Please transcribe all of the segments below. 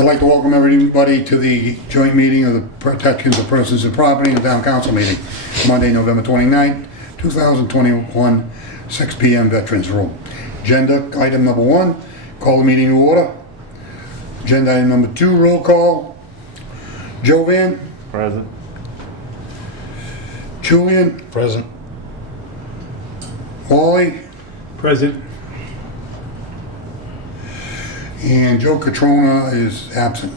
I'd like to welcome everybody to the joint meeting of the Protections of Persons and Property and Town Council meeting, Monday, November 29th, 2021, 6 p.m. Veterans Room. Agenda item number 1, call the meeting to order. Agenda item number 2, roll call. Jovan? Present. Julian? Present. Wally? Present. And Joe Catrona is absent.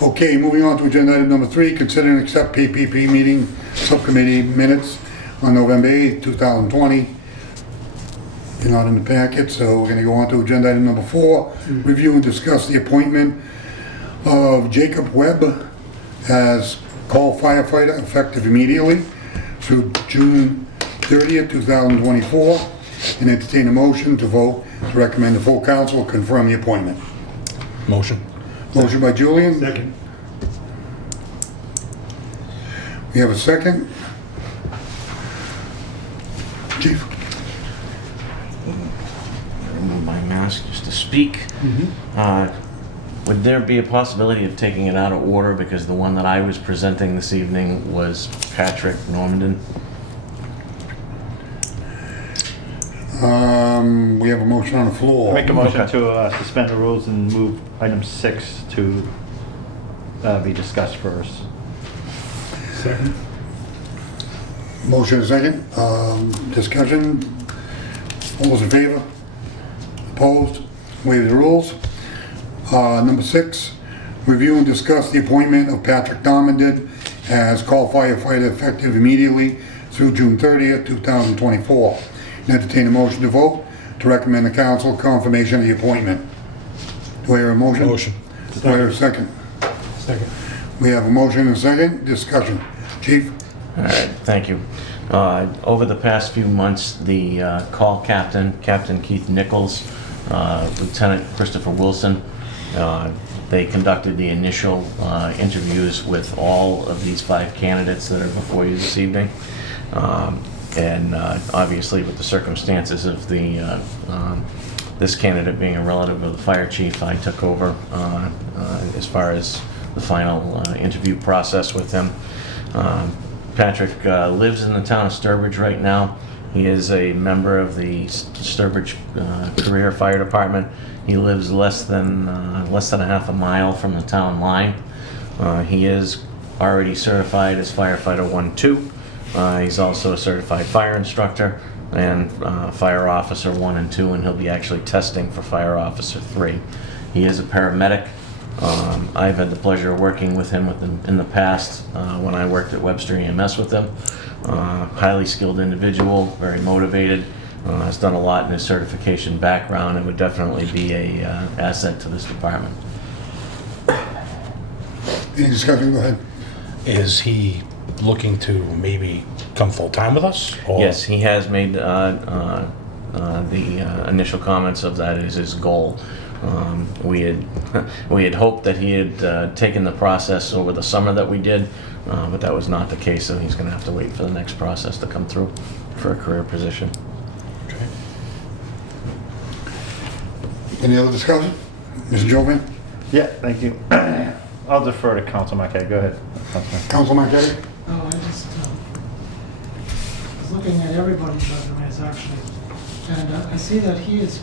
Okay, moving on to agenda item number 3, consider and accept PPP meeting subcommittee minutes on November 8th, 2020. They're not in the packet, so we're going to go on to agenda item number 4, review and discuss the appointment of Jacob Webb as call firefighter effective immediately through June 30th, 2024, and entertain a motion to vote to recommend the full council confirm the appointment. Motion. Motion by Julian. Second. We have a second. Chief. Remove my mask just to speak. Would there be a possibility of taking it out of order because the one that I was presenting this evening was Patrick Normandin? We have a motion on the floor. Make a motion Okay. to suspend the rules and move item 6 to be discussed first. Second. Motion is second. Discussion. All those in favor? Opposed? Waive the rules. Number 6, review and discuss the appointment of Patrick Normandin as call firefighter effective immediately through June 30th, 2024. And entertain a motion to vote to recommend the council confirmation of the appointment. Do I hear a motion? Motion. Do I hear a second? Second. We have a motion and a second. Discussion. Chief? All right, thank you. Over the past few months, the call captain, Captain Keith Nichols, Lieutenant Christopher Wilson, they conducted the initial interviews with all of these 5 candidates that are before you this evening. And obviously with the circumstances of the this candidate being a relative of the fire chief, I took over as far as the final interview process with him. Patrick lives in the town of Sturbridge right now. He is a member of the Sturbridge Career Fire Department. He lives less than a half a mile from the town line. He is already certified as firefighter 1-2. He's also a certified fire instructor and fire officer 1 and 2, and he'll be actually testing for fire officer 3. He is a paramedic. I've had the pleasure of working with him in the past when I worked at Webster EMS with him. Highly skilled individual, very motivated, has done a lot in his certification background, and would definitely be a asset to this department. Any discussion? Go ahead. Is he looking to maybe come full-time with us? Or? Yes, he has made the initial comments of that is his goal. We had hoped that he had taken the process over the summer that we did, but that was not the case, so he's going to have to wait for the next process to come through for a career position. Okay. Any other discussion? Mr. Jovan? Yeah, thank you. I'll defer to Council McKay. Go ahead, Councilman. Councilman Getty? Oh, I just was looking at everybody's resumes actually, and I see that his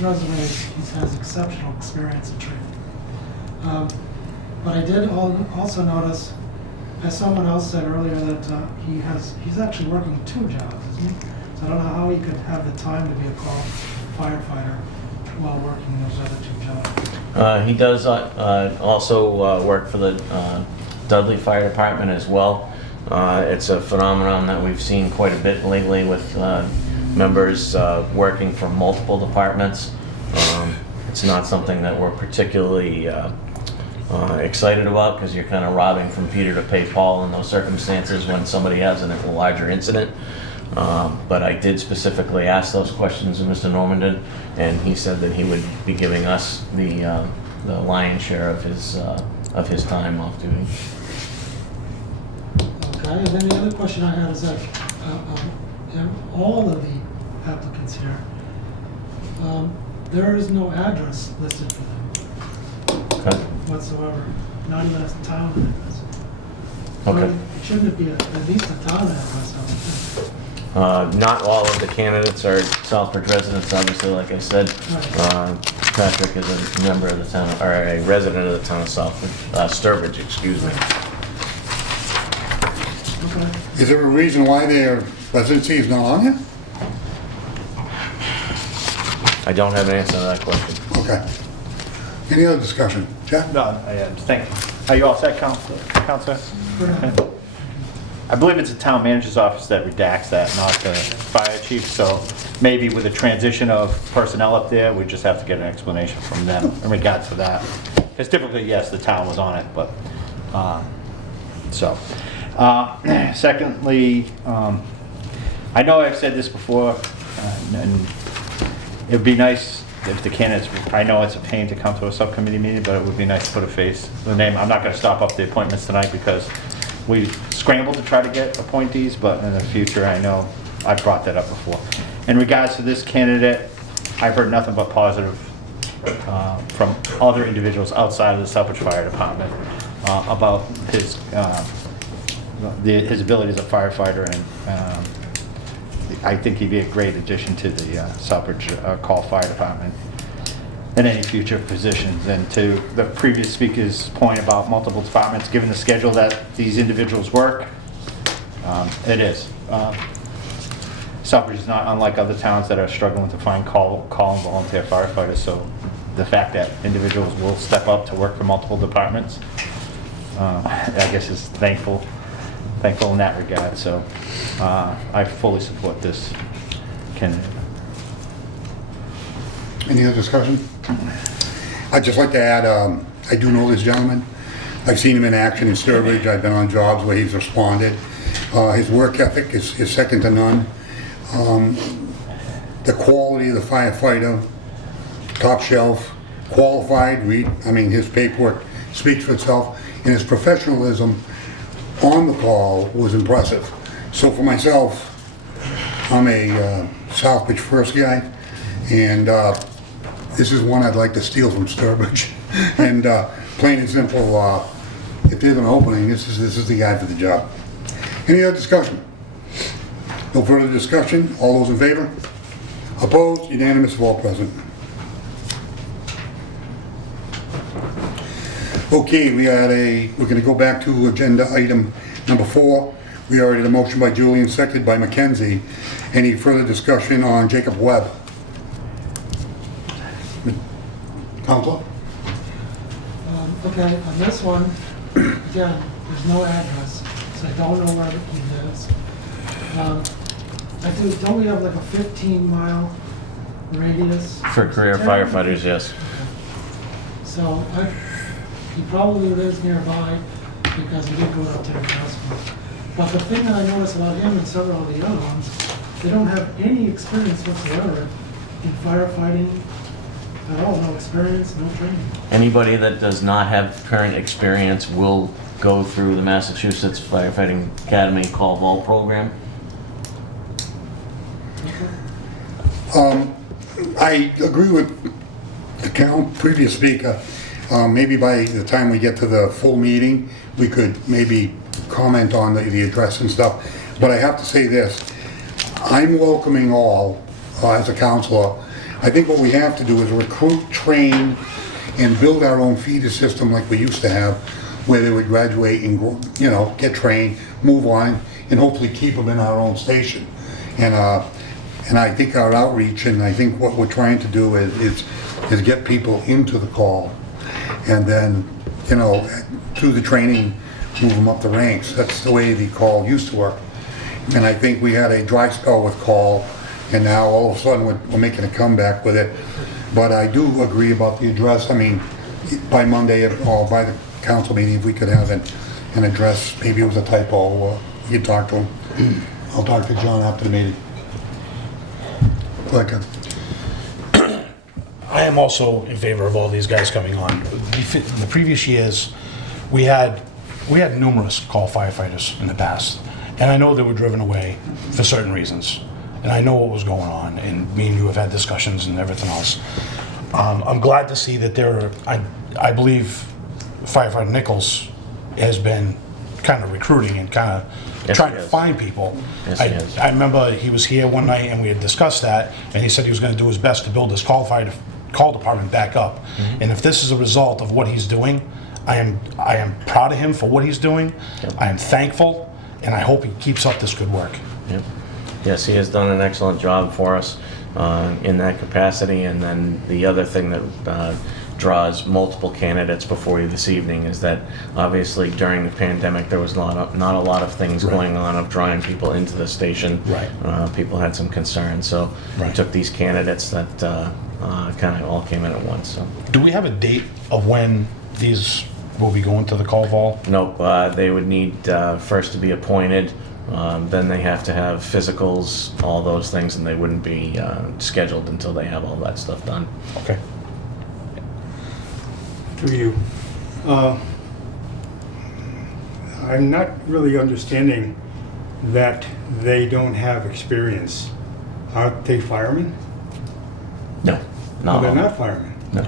resume has exceptional experience in training. But I did also notice, as someone else said earlier, that he's actually working 2 jobs, isn't he? So I don't know how he could have the time to be a call firefighter while working those other 2 jobs. He does also work for the Dudley Fire Department as well. It's a phenomenon that we've seen quite a bit lately with members working for multiple departments. It's not something that we're particularly excited about because you're kind of robbing from Peter to pay Paul in those circumstances when somebody has a larger incident. But I did specifically ask those questions of Mr. Normandin, and he said that he would be giving us the lion's share of his time off duty. Okay, and then the other question I had is that all of the applicants here, there is no address listed for them Okay. whatsoever, not even a town address. Okay. Shouldn't it be at least a town address, I would think? Not all of the candidates are Southbridge residents, obviously, like I said. Patrick is a member of the town, or a resident of the town of Southbridge, Sturbridge, excuse me. Okay. Is there a reason why their residency is not on here? I don't have an answer to that question. Okay. Any other discussion? Jeff? No, thank you. Are you all set, Counselor? We're not- I believe it's the town manager's office that redacts that, not the fire chief, so maybe with the transition of personnel up there, we just have to get an explanation from them in regards to that. Because typically, yes, the town was on it, but, so. Secondly, I know I've said this before, and it'd be nice if the candidates, I know it's a pain to come to a subcommittee meeting, but it would be nice to put a face, the name. I'm not gonna stop up the appointments tonight because we scrambled to try to get appointees, but in the future, I know I've brought that up before. In regards to this candidate, I've heard nothing but positive from other individuals outside of the Southbridge Fire Department about his ability as a firefighter, and I think he'd be a great addition to the Southbridge Call Fire Department in any future positions. And to the previous speaker's point about multiple departments, given the schedule that these individuals work, it is. Southbridge is not unlike other towns that are struggling to find call and volunteer firefighters, so the fact that individuals will step up to work for multiple departments, I guess is thankful in that regard. So I fully support this candidate. Any other discussion? I'd just like to add, I do know this gentleman. I've seen him in action in Sturbridge. I've been on jobs where he's responded. His work ethic is second to none. The quality of the firefighter, top shelf, qualified. His paperwork speaks for itself, and his professionalism on the call was impressive. So for myself, I'm a Southbridge first guy, and this is one I'd like to steal from Sturbridge. And plain and simple, if there's an opening, this is the guy for the job. Any other discussion? No further discussion. All those in favor? Opposed? Unanimous of all present. Okay, we're going to go back to agenda item number 4. We already had a motion by Julian, seconded by Mackenzie. Any further discussion on Jacob Webb? Counselor? Okay, on this one, again, there's no address, so I don't know where he lives. Don't we have like a 15-mile radius? For career firefighters, yes. So he probably lives nearby because he did go up to the hospital. But the thing that I noticed about him and several of the other ones, they don't have any experience whatsoever in firefighting at all. No experience, no training. Anybody that does not have current experience will go through the Massachusetts Firefighting Academy Call Vault program. I agree with the previous speaker. Maybe by the time we get to the full meeting, we could maybe comment on the address and stuff. But I have to say this, I'm welcoming all as a counselor. I think what we have to do is recruit, train, and build our own feeder system like we used to have, where they would graduate and get trained, move on, and hopefully keep them in our own station. And I think our outreach, and I think what we're trying to do is get people into the call, and then through the training, move them up the ranks. That's the way the call used to work. And I think we had a dry spell with call, and now all of a sudden we're making a comeback with it. But I do agree about the address. I mean, by Monday or by the council meeting, if we could have an address, maybe it was a typo, you could talk to him. I'll talk to John after the meeting. Like I am also in favor of all these guys coming on. In the previous years, we had numerous call firefighters in the past, And I know they were driven away for certain reasons. And I know what was going on, and me and you have had discussions and everything else. I'm glad to see that I believe Firefighter Nichols has been kind of recruiting and kind of Yes, trying he to has. find people. Yes, he has. I remember he was here one night and we had discussed that, and he said he was going to do his best to build his call department back up. Mm-hmm. And if this is a result of what he's doing, I am proud of him for what he's doing. Yep. I am thankful, and I hope he keeps up this good work. Yep. Yes, he has done an excellent job for us in that capacity. And then the other thing that draws multiple candidates before you this evening is that obviously during the pandemic there was not a lot of things going on of drawing people into the station. Right. People had some concerns, so we Right. took these candidates that kind of all came in at once. So. Do we have a date of when these will be going to the call vault? Nope, they would need first to be appointed, then they have to have physicals, all those things, and they wouldn't be scheduled until they have all that stuff done. Okay. To you. I'm not really understanding that they don't have experience. Aren't they firemen? No, No, they're all. not firemen. No.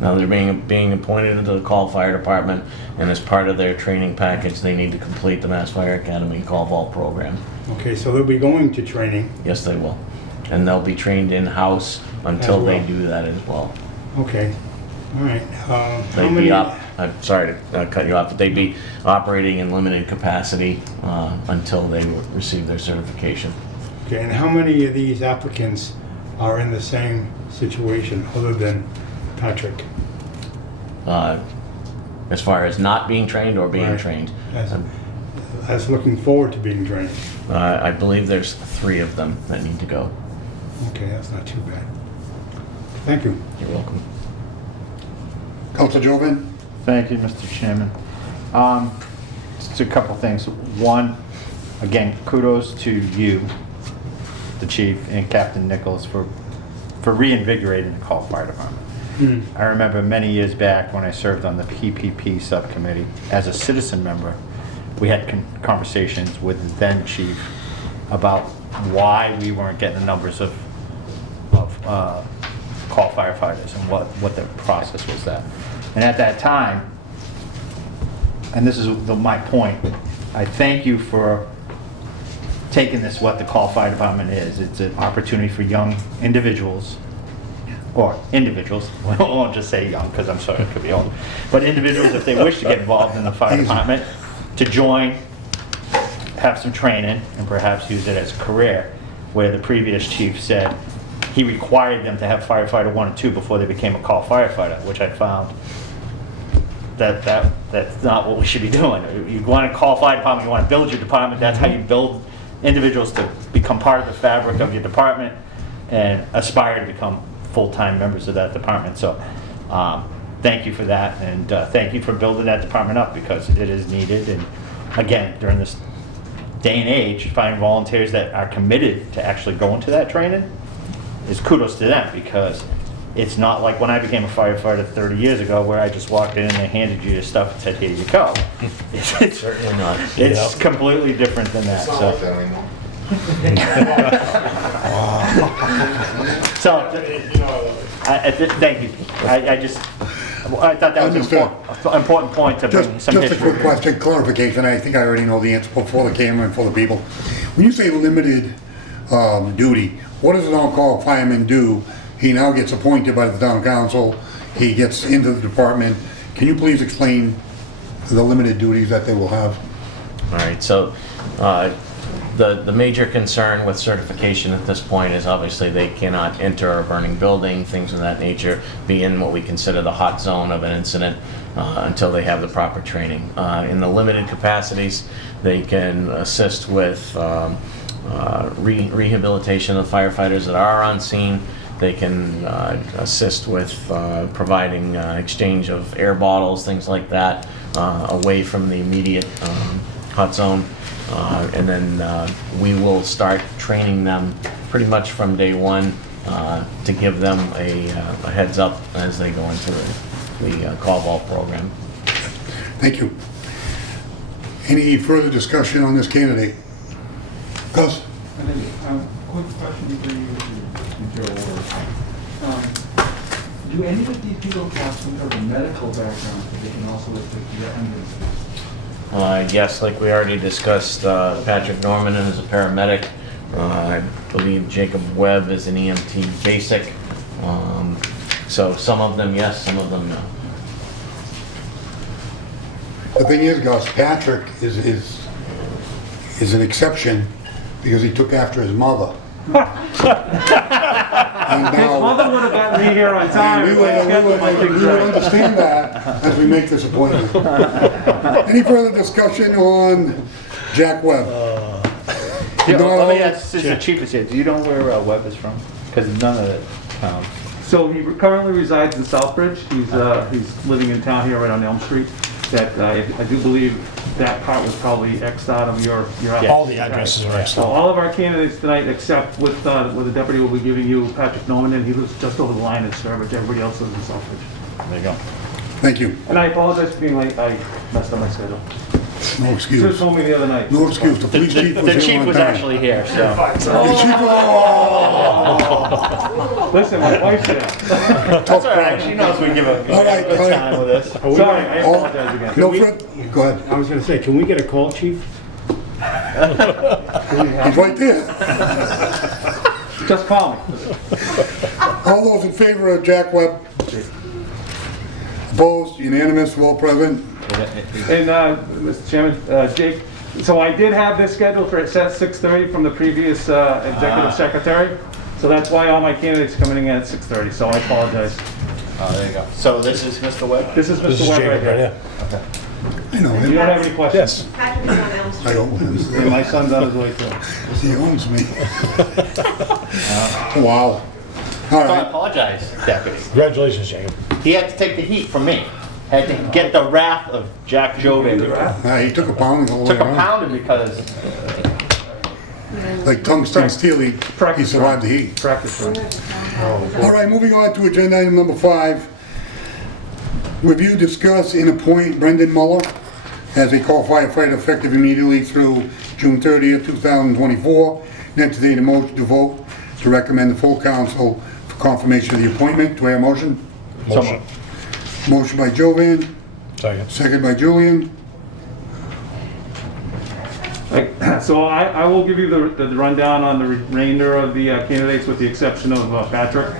No, they're being appointed into the call fire department, and as part of their training package, they need to complete the Mass Fire Academy call vault program. Okay, so they'll be going to training. Yes, they will. And they'll be trained in-house until As they well. do that as well. Okay, all right. How They'd many? be I'm sorry to cut you off, but they'd be operating in limited capacity until they receive their certification. Okay, and how many of these applicants are in the same situation other than Patrick? As far as not being trained or being Right. trained, As looking forward to being trained. I believe there's 3 of them that need to go. Okay, that's not too bad. Thank you. You're welcome. Councilor Jovan? Thank you, Mr. Chairman. Just a couple things. One, again, kudos to you, the chief, and Captain Nichols for reinvigorating the call fire department. I remember many years back when I served on the PPP subcommittee, as a citizen member, we had conversations with the then chief about why we weren't getting the numbers of call firefighters and what the process was that. And at that time, and this is my point, I thank you for taking this, what the call fire department is. It's an opportunity for young individuals, or individuals, I won't just say young, because I'm sorry, it could be old, but individuals, if they wish to get involved in the fire department, to join, have some training, and perhaps use it as a career, where the previous chief said he required them to have firefighter 1 and 2 before they became a call firefighter, which I found that's not what we should be doing. You want to call fire department, you want to build your department, that's how you build individuals to become part of the fabric of your department and aspire to become full-time members of that department. So thank you for that, and thank you for building that department up, because it is needed. And again, during this day and age, finding volunteers that are committed to actually going to that training is kudos to them, because it's not like when I became a firefighter 30 years ago where I just walked in and they handed you your stuff and said, here you go. It's Certainly not. it's completely different than that. So, thank you. I thought that was Understood. an important point to bring Just some a history. quick question, clarification. I think I already know the answer before the camera and for the people. When you say limited duty, what does an on-call fireman do? He now gets appointed by the town council. He gets into the department. Can you please explain the limited duties that they will have? All right, so the major concern with certification at this point is obviously they cannot enter a burning building, things of that nature, be in what we consider the hot zone of an incident until they have the proper training. In the limited capacities, they can assist with rehabilitation of firefighters that are on scene. They can assist with providing exchange of air bottles, things like that, away from the immediate hot zone. And then we will start training them pretty much from day one to give them a heads up as they go into the call vault program. Thank you. Any further discussion on this candidate? Gus? Quick question before you to Joe. Do any of these people have some sort of medical background that they can also assist the ambulance? Yes, like we already discussed, Patrick Norman is a paramedic. I believe Jacob Webb is an EMT basic. So some of them yes, some of them no. The thing is, Gus, Patrick is an exception because he took after his mother. And His now, mother would have gotten me here on time. we if would, I scheduled my things right. understand that as we make this appointment. Any further discussion on Jack Webb? Yeah, No, let me ask, since the chief is here, do you know where Webb is from? Because none of it counts. So he currently resides in Southbridge. He's living in town here right on Elm Street. That I do believe that part was probably X'd out of your All the addresses are So excellent. all of our candidates tonight, except with the deputy will be giving you, Patrick Norman, and he lives just over the line in Sturbridge. Everybody else lives in Southbridge. There you go. Thank you. And I apologize for being late. I messed up my schedule. No Should have excuse. told me the other night. No excuse. The police chief was The here chief on was time. actually here, so. The chief was, Listen, my wife's here. That's all right, she knows we give a All right, good all right. time with this. Sorry, I apologize again. no, go ahead. I was gonna say, can we get a call, chief? He's right there. Just call me. All those in favor of Jack Webb? Opposed? Unanimous? All present? And, Mr. Chairman, Jake, so I did have this scheduled for, it says 6:30 from the previous executive secretary. So that's why all my candidates are coming in at 6:30, so I apologize. Oh, there you go. So this is Mr. Webb? This is This Mr. is Webb right Jacob right here. here. I know You him. don't have any questions? Yes. Patrick is on Elm Street. I owe him. And my son's on his way too. He owns me. Wow. All So I right. apologize, deputy. Congratulations, Jacob. He had to take the heat from me. Had to get the wrath of Jack Joven. He took a pounding all the way Took a around. pounding because Like tungsten steel, he survived the heat. Practice run. All right, moving on to agenda item number 5. Review, discuss, and appoint Brendan Muller as a call firefighter effective immediately through June 30th, 2024. And entertain a motion to vote to recommend the full council for confirmation of the appointment. Do I have a motion? Motion. Motion by Jovan, Second. second by Julian. So I will give you the rundown on the remainder of the candidates with the exception of Patrick,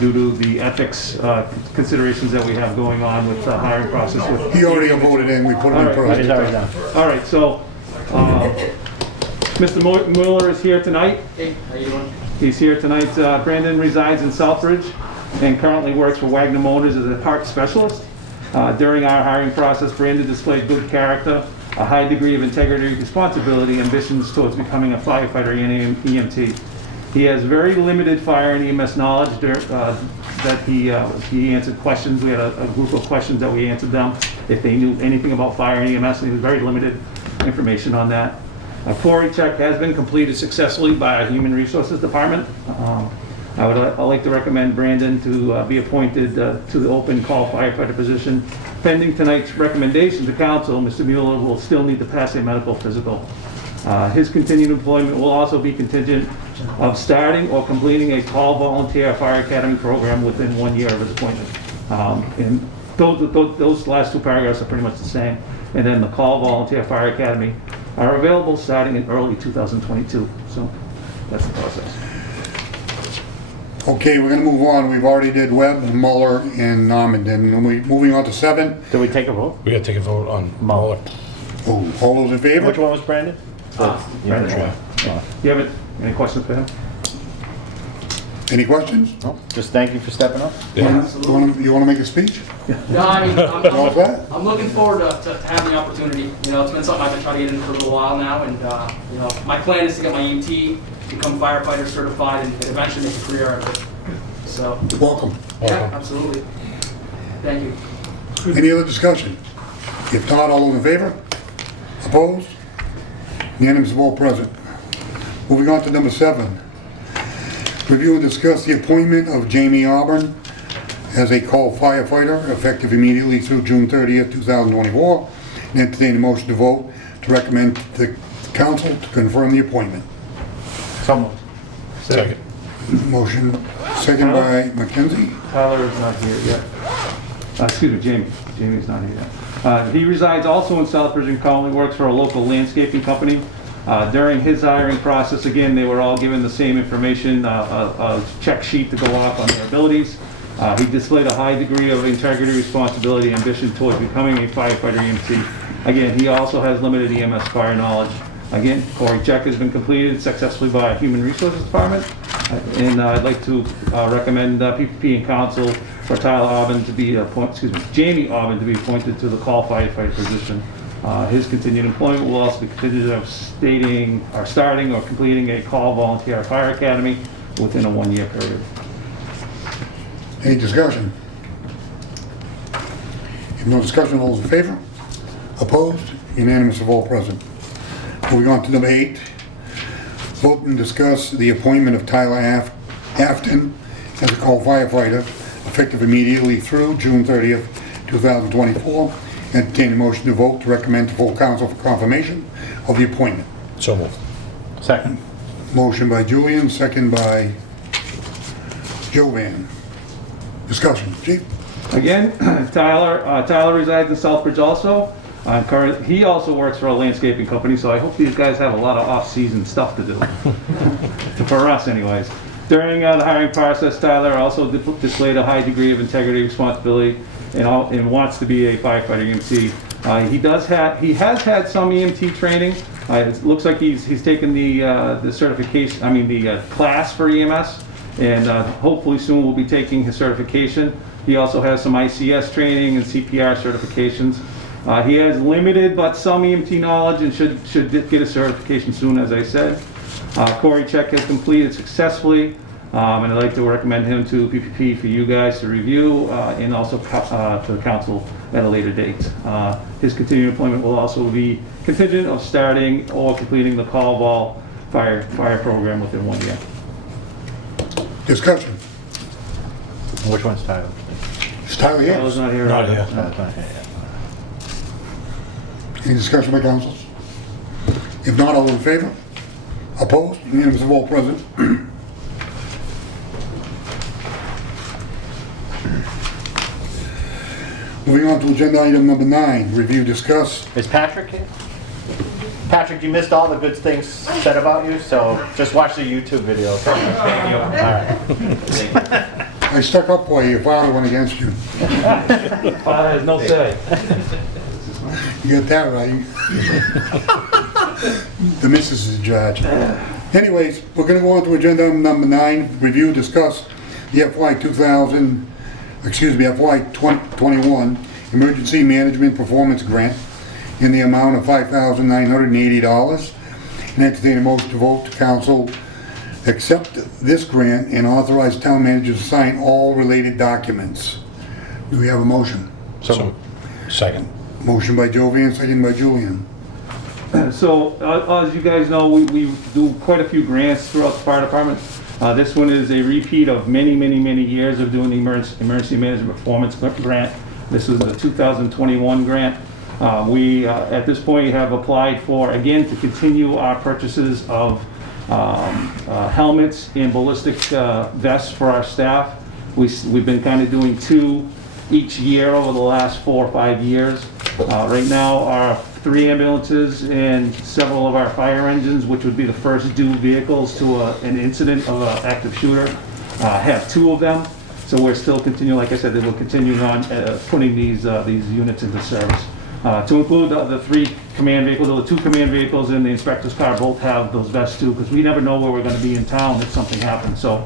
due to the ethics considerations that we have going on with the hiring process with. He already voted in, we put him in All right. first. he's already done. All right, so Mr. Mueller is here tonight. Hey, how you doing? He's here tonight. Brandon resides in Southbridge and currently works for Wagner Motors as a parts specialist. During our hiring process, Brandon displayed good character, a high degree of integrity, responsibility, ambitions towards becoming a firefighter and EMT. He has very limited fire and EMS knowledge that he answered questions. We had a group of questions that we answered them if they knew anything about fire and EMS, and he was very limited information on that. A query check has been completed successfully by our Human Resources Department. I'd like to recommend Brandon to be appointed to the open call firefighter position. Pending tonight's recommendation to council, Mr. Mueller will still need to pass a medical physical. His continued employment will also be contingent of starting or completing a call volunteer fire academy program within 1 year of his appointment. And those last two paragraphs are pretty much the same. And then the call volunteer fire academy are available starting in early 2022. So that's the process. Okay, we're gonna move on. We've already did Webb, Muller, and Norman. And we moving on to 7. Did we take a vote? We gotta take a vote on Mueller. Oh, all those in favor? Which one was Brandon? Brandon. You have any questions for him? Any questions? No, just thank you for stepping up. You wanna make a speech? No, I mean, All set? I'm looking forward to having the opportunity. You know, it's been something I've been trying to get into for a little while now, and you know, my plan is to get my EMT, become firefighter certified, and eventually make a career out of it. So, Welcome. yeah, absolutely. Thank you. Any other discussion? If not, all those in favor? Opposed? Unanimous of all present. Moving on to number 7. Review and discuss the appointment of Jamie Auburn as a call firefighter effective immediately through June 30th, 2024. And entertain a motion to vote to recommend the council to confirm the appointment. So moved. Second. Motion, second by Mackenzie. Tyler is not here yet. Excuse me, Jamie. Jamie's not here yet. He resides also in Southbridge and currently works for a local landscaping company. During his hiring process, again, they were all given the same information, a check sheet to go off on their abilities. He displayed a high degree of integrity, responsibility, ambition towards becoming a firefighter EMT. Again, he also has limited EMS fire knowledge. Again, Corey check has been completed successfully by Human Resources Department. And I'd like to recommend PPP and council for Tyler Aubin to be Jamie Aubin to be appointed to the call firefighter position. His continued employment will also be contingent of starting or completing a call volunteer fire academy within a 1-year period. Any discussion? If no discussion, all those in favor? Opposed? Unanimous of all present. Moving on to number 8. Vote and discuss the appointment of Tyler Afton as a call firefighter, effective immediately through June 30th, 2024. Entertain a motion to vote to recommend to full council for confirmation of the appointment. So moved. Second. Motion by Julian, second by Jovan. Discussion. Chief? Again, Tyler resides in Southbridge also. He also works for a landscaping company, so I hope these guys have a lot of off-season stuff to do. For us, anyways. During the hiring process, Tyler also displayed a high degree of integrity, responsibility, and wants to be a firefighter EMT. He has had some EMT training. It looks like he's taken the certification, the class for EMS, and hopefully soon will be taking his certification. He also has some ICS training and CPR certifications. He has limited but some EMT knowledge and should get a certification soon, as I said. Corey check has completed successfully, and I'd like to recommend him to PPP for you guys to review, and also to the council at a later date. His continued employment will also be contingent of starting or completing the call ball fire program within 1 year. Discussion. Which one's Tyler? Is Tyler here? Tyler's not here. Not either. here. No, it's not here yet. Any discussion by councils? If not, all in favor? Opposed? Unanimous of all present. Moving on to agenda item number 9, review, discuss. Is Patrick here? Patrick, you missed all the good things said about you, so just watch the YouTube video. Thank you. All right. I stuck up for you, your father went against you. Father has no say. You got that right. The missus is the judge. Anyways, we're gonna go on to agenda item number 9, review, discuss the FY 2021 Emergency Management Performance Grant in the amount of $5,980, and entertain a motion to vote to council accept this grant and authorize town manager to sign all related documents. Do we have a motion? So, second. Motion by Jovan, second by Julian. So, as you guys know, we do quite a few grants throughout the fire department. This one is a repeat of many years of doing the Emergency Management Performance Grant. This is the 2021 grant. We, at this point, have applied for, again, to continue our purchases of helmets and ballistic vests for our staff. We've been kind of doing 2 each year over the last 4 or 5 years. Right now, our 3 ambulances and several of our fire engines, which would be the first due vehicles to an incident of an active shooter, have 2 of them. So we're still continuing, like I said, we're continuing on putting these units into service. To include the 3 command vehicles, or the 2 command vehicles and the inspector's car both have those vests too, because we never know where we're going to be in town if something happens. So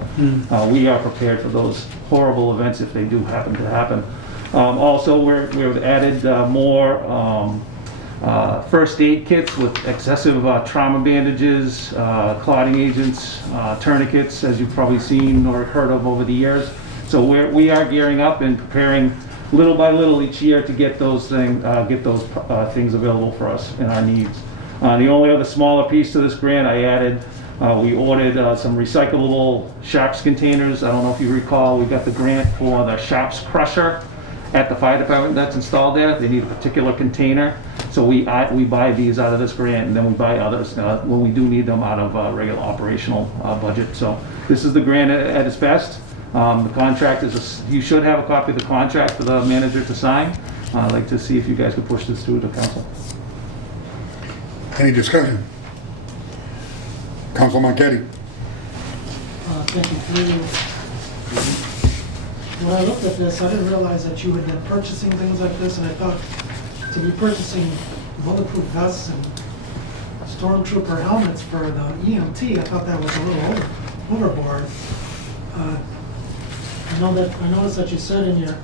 we are prepared for those horrible events if they do happen to happen. Also, we've added more first aid kits with excessive trauma bandages, clotting agents, tourniquets, as you've probably seen or heard of over the years. So we are gearing up and preparing little by little each year to get those things available for us and our needs. The only other smaller piece to this grant I added, we ordered some recyclable sharps containers. I don't know if you recall, we got the grant for the sharps crusher. at the fire department that's installed there. They need a particular container. So we buy these out of this grant, and then we buy others when we do need them out of regular operational budget. So this is the grant at its best. The contract is, you should have a copy of the contract for the manager to sign. I'd like to see if you guys could push this through to council. Any discussion? Council Marquetti. Thank you. When I looked at this, I didn't realize that you had been purchasing things like this, and I thought to be purchasing bulletproof vests and stormtrooper helmets for the EMT, I thought that was a little overboard. I noticed that you said in your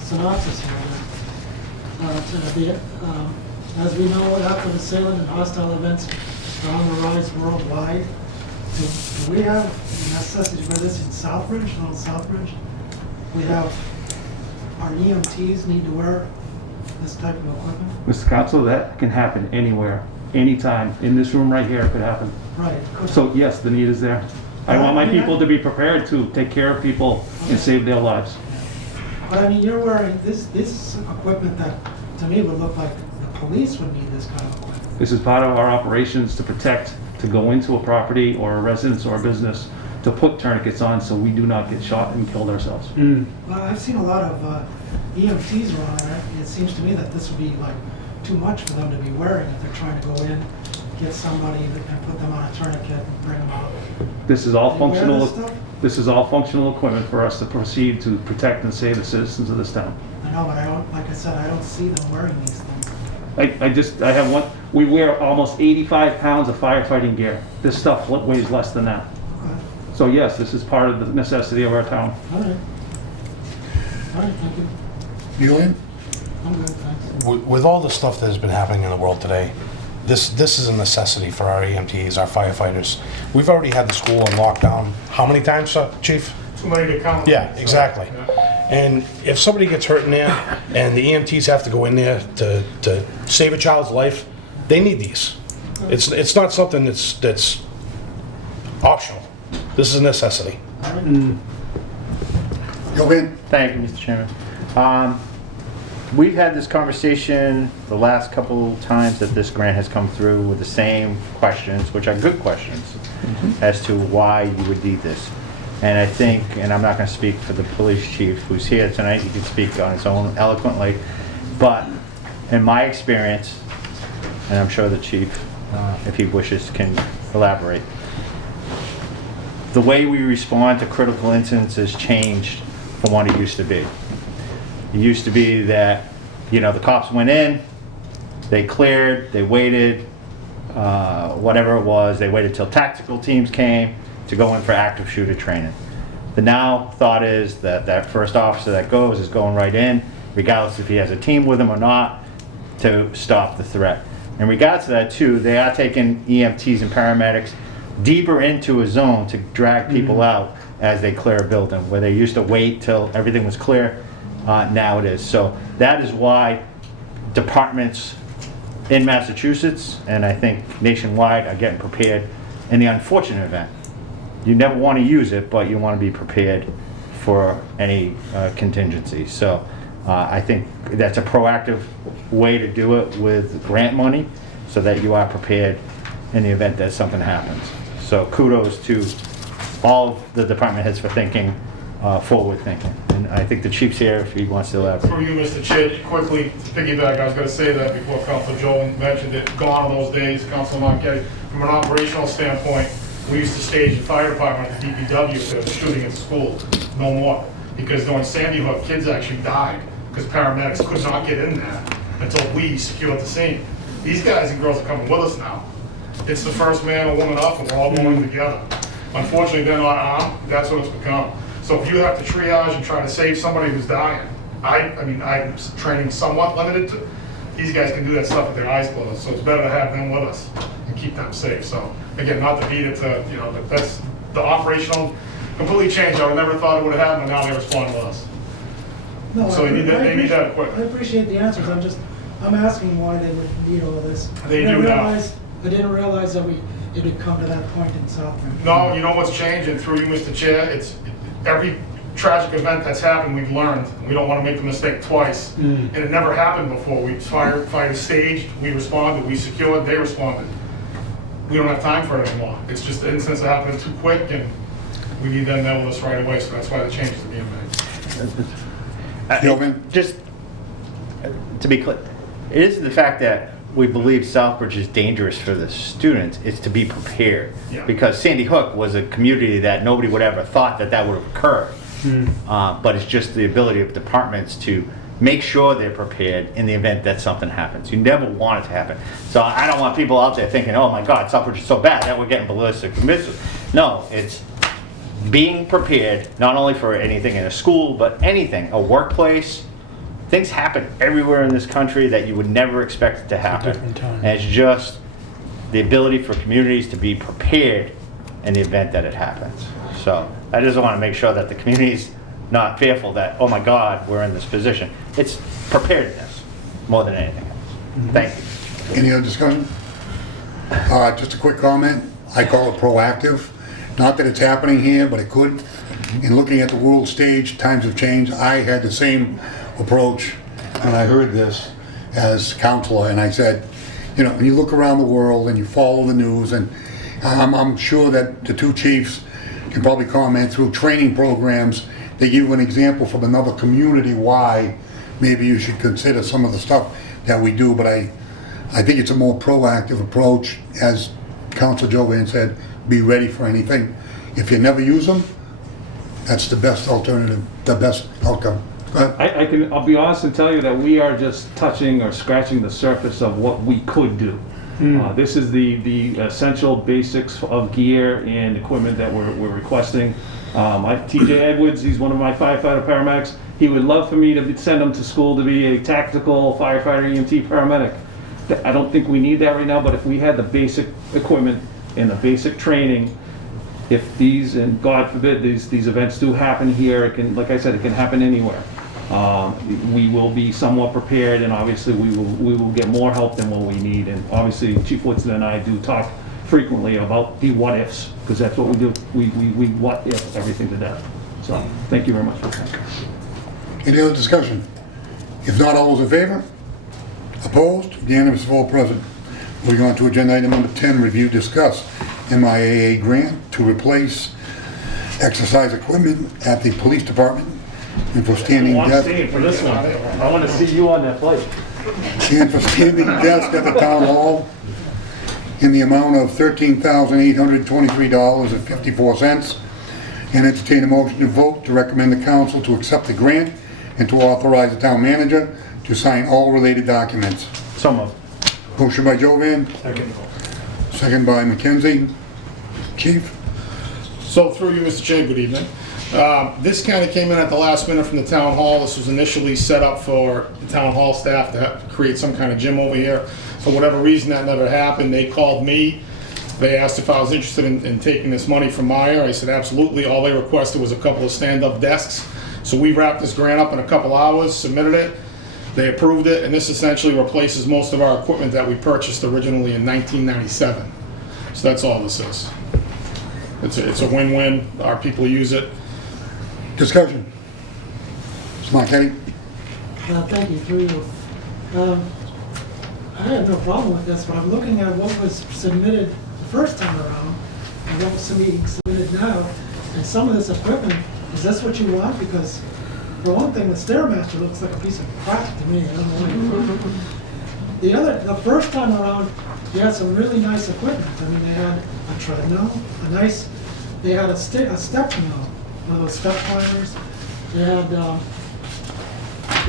synopsis here that as we know, after the assailant and hostile events are on the rise worldwide, do we have necessity for this in Southbridge, little Southbridge? We have, our EMTs need to wear this type of equipment? Mr. Council, that can happen anywhere, anytime. In this room right here, it could happen. Right. So yes, the need is there. I want my people to be prepared to take care of people and save their lives. But I mean, you're wearing this equipment that, to me, would look like the police would need this kind of equipment. This is part of our operations to protect, to go into a property or a residence or a business, to put tourniquets on so we do not get shot and killed ourselves. Well, I've seen a lot of EMTs around, and it seems to me that this would be like too much for them to be wearing if they're trying to go in, get somebody and put them on a tourniquet and bring them out. This is all Do you wear functional. this stuff? This is all functional equipment for us to proceed to protect and save the citizens of this town. I know, but I don't, like I said, I don't see them wearing these things. I have one. We wear almost 85 pounds of firefighting gear. This stuff weighs less than that. Okay. So yes, this is part of the necessity of our town. All right. All right, thank you. Julian? I'm good, thanks. With all the stuff that has been happening in the world today, this is a necessity for our EMTs, our firefighters. We've already had the school on lockdown. How many times, Chief? Too many to count. Yeah, exactly. And if somebody gets hurt in there and the EMTs have to go in there to save a child's life, they need these. It's not something that's optional. This is a necessity. Jovan? Thank you, Mr. Chairman. We've had this conversation the last couple times that this grant has come through with the same questions, which are good questions, as to why you would need this. And I think, and I'm not going to speak for the police chief who's here tonight, he can speak on his own eloquently, but in my experience, and I'm sure the chief, if he wishes, can elaborate, the way we respond to critical incidents has changed from what it used to be. It used to be that, the cops went in, they cleared, they waited, whatever it was, they waited till tactical teams came to go in for active shooter training. The now thought is that that first officer that goes is going right in, regardless if he has a team with him or not, to stop the threat. In regards to that too, they are taking EMTs and paramedics deeper into a zone to drag people out as they clear a building, where they used to wait till everything was clear. Now it is. So that is why departments in Massachusetts, and I think nationwide, are getting prepared in the unfortunate event. You never want to use it, but you want to be prepared for any contingency. So I think that's a proactive way to do it with grant money, so that you are prepared in the event that something happens. So kudos to all of the department heads for thinking forward thinking. And I think the chief's here if he wants to elaborate. Through you, Mr. Chair, quickly to piggyback, I was going to say that before Councilor Joel mentioned it, gone are those days, Councilor Marquetti. From an operational standpoint, we used to stage the fire department at the DPW if there was a shooting at school. No more. Because during Sandy Hook, kids actually died because paramedics could not get in there until we secured the scene. These guys and girls are coming with us now. It's the first man or woman up, and we're all going together. Unfortunately, they're not armed. That's what it's become. So if you have to triage and try to save somebody who's dying, I mean, I'm training somewhat limited to, these guys can do that stuff with their eyes closed. So it's better to have them with us and keep them safe. So again, not to beat it to, but that's the operational completely changed. I would never thought it would have happened, and now they respond with us. No, So they need that equipment. I appreciate the answers. I'm asking why they would need all this. They do now. I didn't realize that it had come to that point in Southbridge. No, you know what's changed, and through you, Mr. Chair, it's every tragic event that's happened, we've learned. We don't want to make the mistake twice. And it never happened before. We fired staged, we responded, we secured, they responded. We don't have time for it anymore. It's just an instance that happened too quick, and we need them there with us right away, so that's why the changes are being made. Gilman? Just to be clear, it isn't the fact that we believe Southbridge is dangerous for the students, it's to be prepared. Yeah. Because Sandy Hook was a community that nobody would ever thought that that would have occurred. But it's just the ability of departments to make sure they're prepared in the event that something happens. You never want it to happen. So I don't want people out there thinking, oh my God, Southbridge is so bad that we're getting ballistic. No, it's being prepared, not only for anything in a school, but anything, a workplace. Things happen everywhere in this country that you would never expect it to happen. And it's just the ability for communities to be prepared in the event that it happens. So I just want to make sure that the community's not fearful that, oh my God, we're in this position. It's preparedness more than anything else. Thank you. Any other discussion? Just a quick comment. I call it proactive. Not that it's happening here, but it could. In looking at the world stage, times have changed. I had the same approach when I heard this as counselor, and I said, you know, when you look around the world and you follow the news, and I'm sure that the two chiefs can probably comment through training programs. They give you an example from another community why maybe you should consider some of the stuff that we do, but I think it's a more proactive approach. As Councilor Jovan said, be ready for anything. If you never use them, that's the best alternative, the best outcome. Go ahead. I'll be honest and tell you that we are just touching or scratching the surface of what we could do. This is the essential basics of gear and equipment that we're requesting. TJ Edwards, he's one of my firefighter paramedics. He would love for me to send him to school to be a tactical firefighter EMT paramedic. I don't think we need that right now, but if we had the basic equipment and the basic training, if these, and God forbid, these events do happen here, it can, like I said, it can happen anywhere. We will be somewhat prepared, and obviously we will get more help than what we need. And obviously Chief Woodson and I do talk frequently about the what ifs, because that's what we do. We what if everything to death. So thank you very much. Any other discussion? If not, all those in favor? Opposed? Unanimous vote present. Moving on to agenda item number 10, review, discuss MIAA grant to replace exercise equipment at the police department and for standing desk. For this one, I want to see you on that plate. And for standing desk at the town hall in the amount of $13,823.54, and entertain a motion to vote to recommend the council to accept the grant and to authorize the town manager to sign all related documents. So moved. Motion by Jovan. Second by Mackenzie. Chief? So through you, Mr. Chair, good evening. This kind of came in at the last minute from the town hall. This was initially set up for the town hall staff to create some kind of gym over here. For whatever reason, that never happened. They called me. They asked if I was interested in taking this money from Meyer. I said absolutely. All they requested was a couple of stand-up desks. So we wrapped this grant up in a couple hours, submitted it. They approved it, and this essentially replaces most of our equipment that we purchased originally in 1997. So that's all this is. It's a win-win. Our people use it. Discussion. Mr. Marquetti? Thank you, through you. I have no problem with this, but I'm looking at what was submitted the first time around and what was being submitted now. And some of this equipment, is this what you want? Because for one thing, the Stairmaster looks like a piece of crap to me. I don't know why. The first time around, you had some really nice equipment. I mean, they had a treadmill, they had a step mill, one of those step climbers. They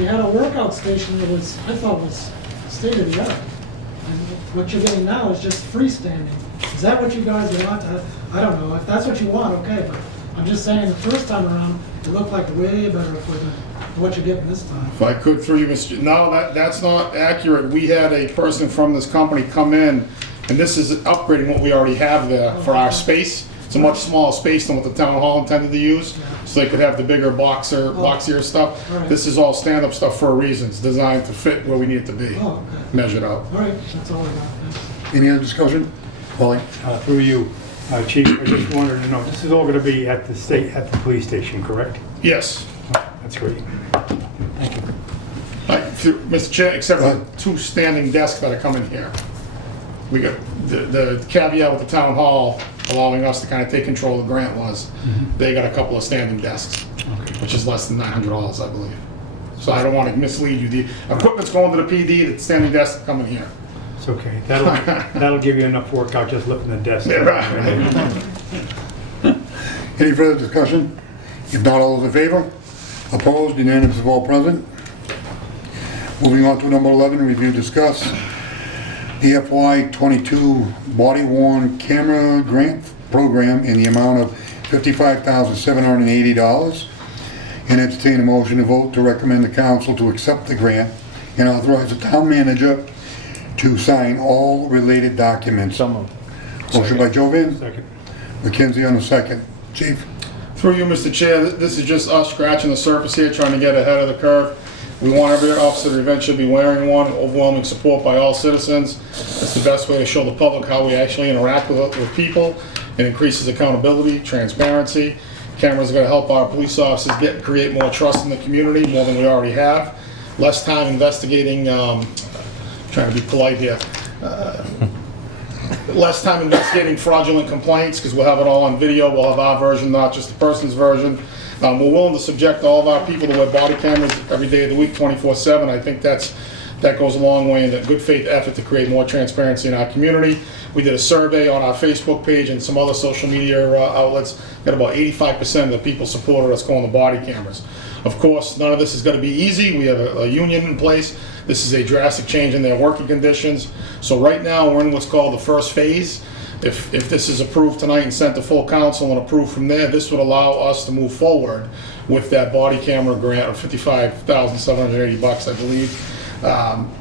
had a workout station that I thought was state of the art. And what you're getting now is just freestanding. Is that what you guys want? I don't know. If that's what you want, okay, but I'm just saying the first time around, it looked like way better equipment than what you're getting this time. If I could through you, Mr. No, that's not accurate. We had a person from this company come in, and this is upgrading what we already have there for our space. It's a much smaller space than what the town hall intended to use, so they could have the bigger boxier stuff. Right. This is all stand-up stuff for a reason. It's designed to fit where we need it to be, Oh, okay. measured out. All right, that's all I got. Thanks. Any other discussion? Wally? Through you, Chief, I just wanted to know, this is all going to be at the police station, correct? Yes. That's great. Thank you. Mr. Chair, except for 2 standing desks that are coming here. We got, the caveat with the town hall allowing us to kind of take control of the grant was, they got a couple of standing desks, which is less than $900, I believe. So I don't want to mislead you. The equipment's going to the PD, the standing desks are coming here. It's okay. That'll give you enough work out just lifting the desk. Yeah, right. Any further discussion? If not, all those in favor? Opposed? Unanimous of all present. Moving on to number 11, review, discuss the FY22 body worn camera grant program in the amount of $55,780, and entertain a motion to vote to recommend the council to accept the grant and authorize the town manager to sign all related documents. So moved. Motion by Jovan, Second. McKenzie on the second. Chief? Through you, Mr. Chair, this is just us scratching the surface here, trying to get ahead of the curve. We want every officer of the event should be wearing one. Overwhelming support by all citizens. It's the best way to show the public how we actually interact with people. It increases accountability, transparency. Cameras are going to help our police officers create more trust in the community, more than we already have. Less time investigating, trying to be polite here. Less time investigating fraudulent complaints, because we'll have it all on video. We'll have our version, not just the person's version. We're willing to subject all of our people to wear body cameras every day of the week, 24/7. I think that goes a long way in the good faith effort to create more transparency in our community. We did a survey on our Facebook page and some other social media outlets. Got about 85% of the people supported us going to body cameras. Of course, none of this is going to be easy. We have a union in place. This is a drastic change in their working conditions. So right now, we're in what's called the first phase. If this is approved tonight and sent to full council and approved from there, this would allow us to move forward with that body camera grant of $55,780, I believe.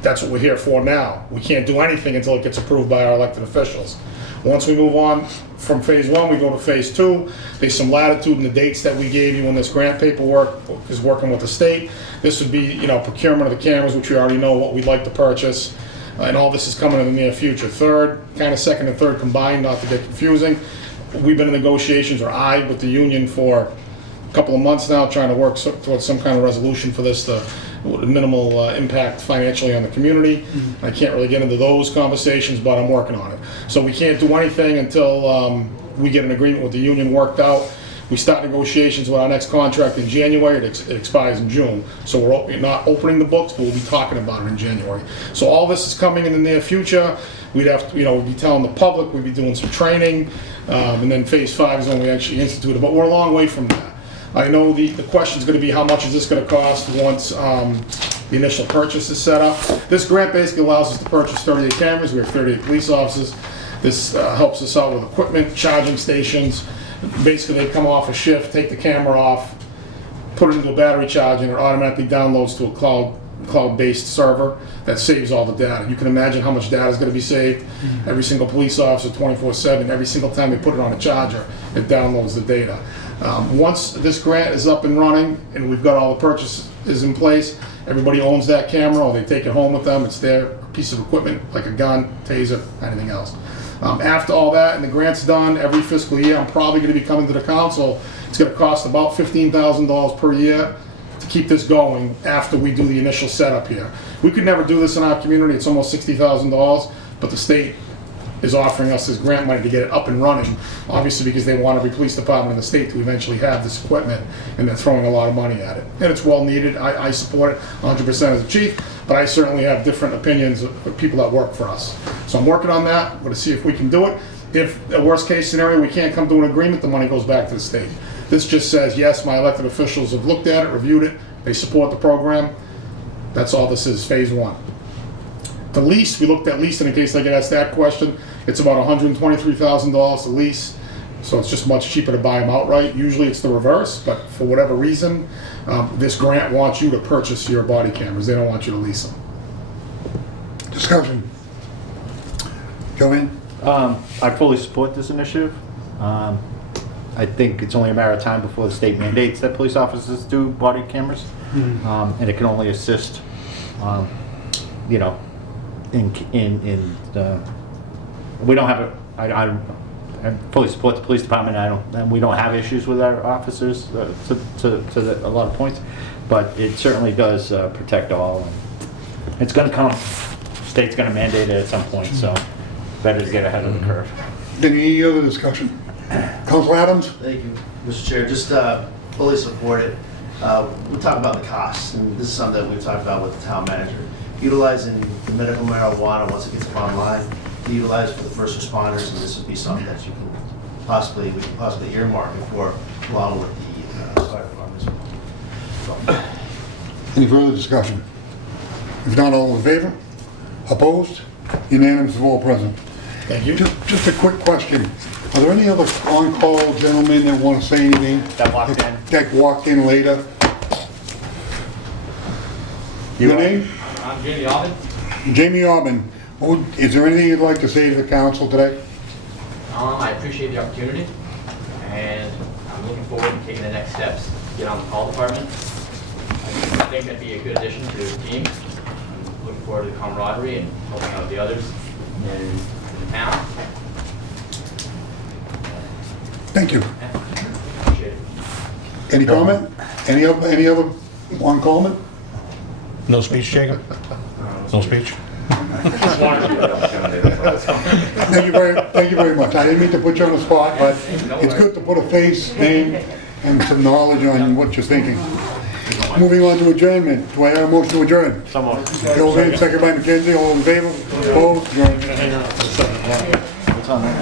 That's what we're here for now. We can't do anything until it gets approved by our elected officials. Once we move on from phase 1, we go to phase 2. There's some latitude in the dates that we gave you when this grant paperwork is working with the state. This would be, procurement of the cameras, which we already know what we'd like to purchase. And all this is coming in the near future. Second and third combined, not to get confusing. We've been in negotiations, or I, with the union for a couple of months now, trying to work towards some kind of resolution for this, the minimal impact financially on the community. I can't really get into those conversations, but I'm working on it. So we can't do anything until we get an agreement with the union worked out. We start negotiations with our next contract in January. It expires in June. So we're not opening the books, but we'll be talking about it in January. So all this is coming in the near future. We'd have to, we'd be telling the public, we'd be doing some training, and then phase 5 is when we actually institute it. But we're a long way from that. I know the question's going to be how much is this going to cost once the initial purchase is set up. This grant basically allows us to purchase 38 cameras. We have 38 police officers. This helps us out with equipment, charging stations. Basically, they come off a shift, take the camera off, put it into a battery charge, and it automatically downloads to a cloud-based server that saves all the data. You can imagine how much data is going to be saved. Every single police officer, 24/7, every single time they put it on a charger, it downloads the data. Once this grant is up and running and we've got all the purchases in place, everybody owns that camera, or they take it home with them. It's their piece of equipment, like a gun, taser, anything else. After all that and the grant's done, every fiscal year, I'm probably going to be coming to the council. It's going to cost about $15,000 per year to keep this going after we do the initial setup here. We could never do this in our community. It's almost $60,000, but the state is offering us this grant money to get it up and running, obviously because they want every police department in the state to eventually have this equipment, and they're throwing a lot of money at it. And it's well needed. I support it 100% as a chief, but I certainly have different opinions of people that work for us. So I'm working on that. I'm going to see if we can do it. If a worst case scenario, we can't come to an agreement, the money goes back to the state. This just says, yes, my elected officials have looked at it, reviewed it, they support the program. That's all this is, phase 1. The lease, we looked at leasing in case I get asked that question. It's about $123,000 to lease, so it's just much cheaper to buy them outright. Usually it's the reverse, but for whatever reason, this grant wants you to purchase your body cameras. They don't want you to lease them. Discussion. Joanne? I fully support this initiative. I think it's only a matter of time before the state mandates that police officers do body cameras, and it can only assist, in we don't have a, I fully support the police department. And we don't have issues with our officers a lot of points, but it certainly does protect all. And it's going to come. State's going to mandate it at some point, so better to get ahead of the curve. Any other discussion? Council Adams? Thank you, Mr. Chair. Just fully support it. We'll talk about the costs, and this is something that we've talked about with the town manager. Utilizing the medical marijuana once it gets up online, to utilize for the first responders, and this would be something that we can possibly earmark it for, along with the fire department. So, Any further discussion? If not, all in favor? Opposed? Unanimous of all present. Thank you. Just a quick question. Are there any other on-call gentlemen that want to say anything? That walked in. That walked in later? Your name? I'm Jamie Alvin. Jamie Aubin. Is there anything you'd like to say to the council today? I appreciate the opportunity, and I'm looking forward to taking the next steps to get on the call department. I think that'd be a good addition to the team. I'm looking forward to the camaraderie and helping out the others in the town. Thank you. Appreciate it. Any comment? Any other one comment? No speech, Jacob? No speech? Thank you very much. I didn't mean to put you on the spot, but it's good to put a face, name, and some knowledge on what you're thinking. Moving on to adjournment. Do I have a motion to adjourn? Someone. Bill Van, second by McKenzie. All in favor? Opposed? Adjourned. What's on that?